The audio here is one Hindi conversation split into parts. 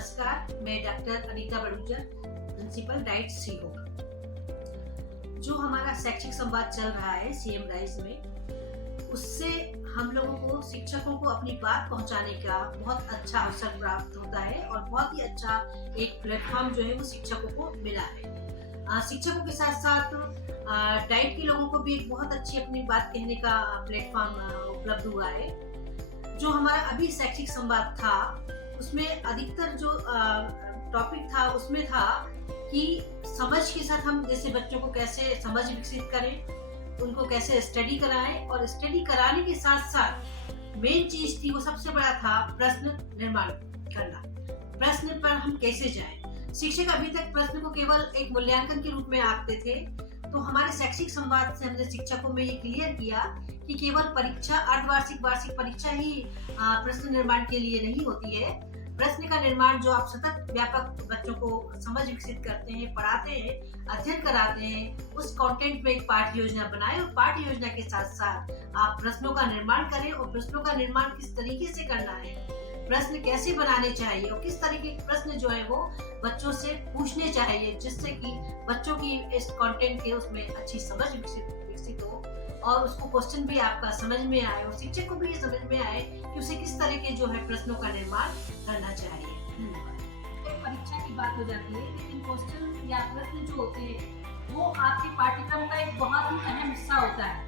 नमस्कार, मैं doctor Anita Badgujar, principal DIET CO. जो हमारा शैक्षिक संवाद चल रहा है सीएम राइज में, उससे हम लोगों को, शिक्षकों को अपनी बात पहुंचाने का बहुत अच्छा अवसर प्राप्त होता है और बहुत ही अच्छा एक प्लेटफॉर्म जो है वो शिक्षकों को मिला है। शिक्षकों के साथ साथ डाइट के लोगों को भी एक बहुत अच्छी अपनी बात कहने का प्लेटफॉर्म उपलब्ध हुआ है। जो हमारा अभी शैक्षिक संवाद था उसमें अधिकतर जो टॉपिक था उसमें था कि समझ के साथ हम जैसे बच्चों को कैसे समझ विकसित करें, उनको कैसे स्टडी कराएं, और स्टडी कराने के साथ साथ मेन चीज थी, वो सबसे बड़ा था प्रश्न निर्माण करना। प्रश्न पर हम कैसे जाएं। शिक्षक अभी तक प्रश्न को केवल एक मूल्यांकन के रूप में आंकते थे, तो हमारे शैक्षिक संवाद से हमने शिक्षकों में ये क्लियर किया कि केवल परीक्षा, अर्धवार्षिक, वार्षिक परीक्षा ही प्रश्न निर्माण के लिए नहीं होती है। प्रश्न का निर्माण जो आप सतत व्यापक बच्चों को समझ विकसित करते हैं, पढ़ाते हैं, अध्ययन कराते हैं, उस कंटेंट में एक पाठ योजना बनाएं और पाठ योजना के साथ साथ आप प्रश्नों का निर्माण करें। और प्रश्नों का निर्माण किस तरीके से करना है, प्रश्न कैसे बनाने चाहिए और किस तरीके के प्रश्न जो है वो बच्चों से पूछने चाहिए, जिससे कि बच्चों की इस कंटेंट के उसमें अच्छी समझ विकसित हो और उसको क्वेश्चन भी आपका समझ में आए और शिक्षक को भी ये समझ में आए कि उसे किस तरह के जो है प्रश्नों का निर्माण करना चाहिए। परीक्षा की बात हो जाती है, लेकिन क्वेश्चन या प्रश्न जो होते हैं वो आपके पाठ्यक्रम का एक बहुत ही अहम हिस्सा होता है।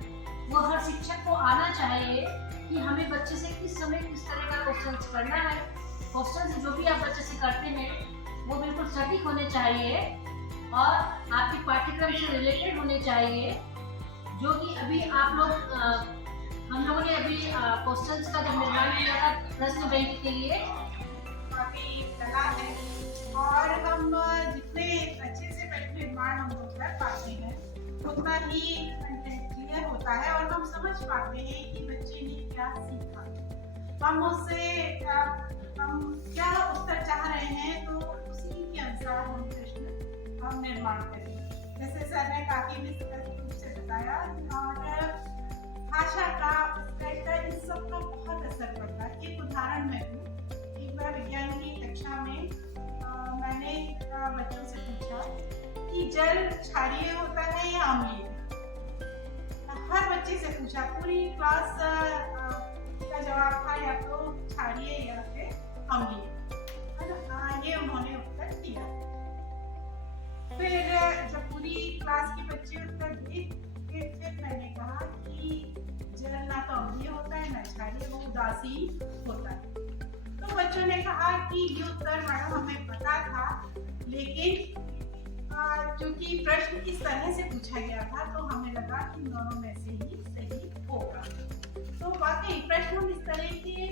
वो हर शिक्षक को आना चाहिए कि हमें बच्चे से किस समय किस तरह का क्वेश्चन करना है। क्वेश्चन जो भी आप बच्चे से करते हैं वो बिल्कुल सटीक होने चाहिए और आपके पाठ्यक्रम से रिलेटेड होने चाहिए। जो कि अभी आप लोग, हम लोगों ने अभी क्वेश्चंस का जब निर्माण किया था प्रश्न बैंक के लिए, काफी कला है और हम जितने अच्छे से प्रश्न निर्माण हम लोग कर पाते हैं उतना ही कंटेंट क्लियर होता है और हम समझ पाते हैं कि बच्चे ने क्या सीखा, हम उससे हम क्या उत्तर चाह रहे हैं, तो उसी के अनुसार हम प्रश्न हम निर्माण करें। जैसे सर ने काफी विस्तृत रूप से बताया और भाषा का, इन सब का बहुत असर पड़ता है। एक उदाहरण मैं दूं, एक बार विज्ञान की कक्षा में मैंने बच्चों से पूछा कि जल क्षारीय होता है या अम्लीय। हर बच्चे से पूछा, पूरी क्लास का जवाब था या तो क्षारीय या फिर अम्लीय। ये उन्होंने उत्तर दिया। फिर जब पूरी क्लास के बच्चे उत्तर दिए, फिर मैंने कहा कि जल ना तो अम्लीय होता है ना क्षारीय, वो उदासीन होता है। तो बच्चों ने कहा कि ये उत्तर मैडम हमें पता था, लेकिन क्योंकि प्रश्न इस तरह से पूछा गया था तो हमें लगा कि दोनों में से ही सही होगा। तो वाकई प्रश्न इस तरह के, ये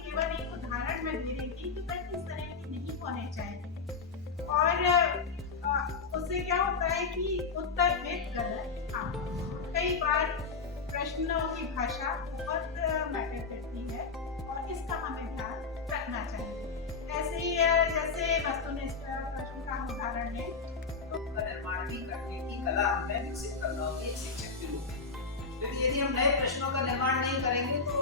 केवल एक उदाहरण मैं दे रही थी कि प्रश्न इस तरह के नहीं होने चाहिए और उससे क्या होता है कि उत्तर में गलत आता है। कई बार प्रश्नों की भाषा बहुत मैटर करती है और इसका हमें ध्यान रखना चाहिए। ऐसे ही जैसे वस्तुनिष्ठ प्रश्न का उदाहरण है, तो निर्माण भी करने की कला हमें विकसित करना होगी एक शिक्षक के रूप में। क्योंकि यदि हम नए प्रश्नों का निर्माण नहीं करेंगे तो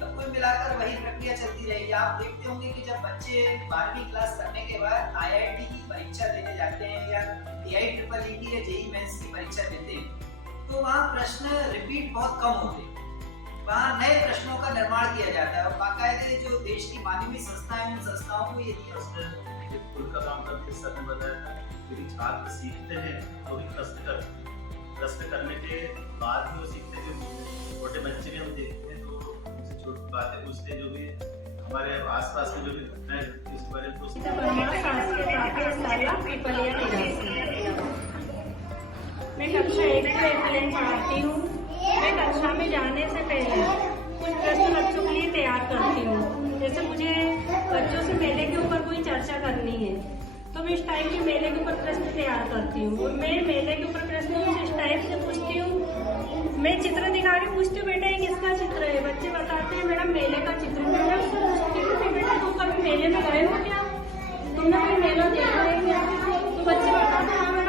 सब कुछ मिलाकर वही प्रक्रिया चलती रहेगी। आप देखते होंगे कि जब बच्चे 12वीं क्लास करने के बाद IIT की परीक्षा देने जाते हैं या AIEEE या JEE मेंस की परीक्षा देते हैं, तो वहाँ प्रश्न रिपीट बहुत कम होते हैं। वहाँ नए प्रश्नों का निर्माण किया जाता है और बाकायदे जो देश की मानवीय संस्थाएं, उन संस्थाओं को ये स्कूल का काम करते सर ने बताया था कि छात्र सीखते हैं तो भी प्रश्न करते हैं। प्रश्न करने के बाद भी वो सीखते हैं। छोटे बच्चे भी हम देखते हैं तो उनसे छोटी बातें पूछते, जो भी हमारे आसपास में जो भी घटनाएं घटती है उसके बारे में पूछते हैं। मैं कक्षा 1 से FLN पढ़ाती हूँ। मैं कक्षा में जाने से पहले कुछ प्रश्न बच्चों के लिए तैयार करती हूँ। जैसे मुझे बच्चों से मेले के ऊपर कोई चर्चा करनी है तो मैं इस टाइप के मेले के ऊपर प्रश्न तैयार करती हूँ और मैं मेले के ऊपर प्रश्न इस टाइप से पूछती हूँ। मैं चित्र दिखा के पूछती हूँ, बेटा ये किसका चित्र है? बच्चे बताते हैं मैडम मेले का चित्र। मैं उससे पूछती हूँ कि बेटा तुम कभी मेले में गए हो क्या? तुमने कभी मेला देखा है क्या? तो बच्चे बताते हैं हाँ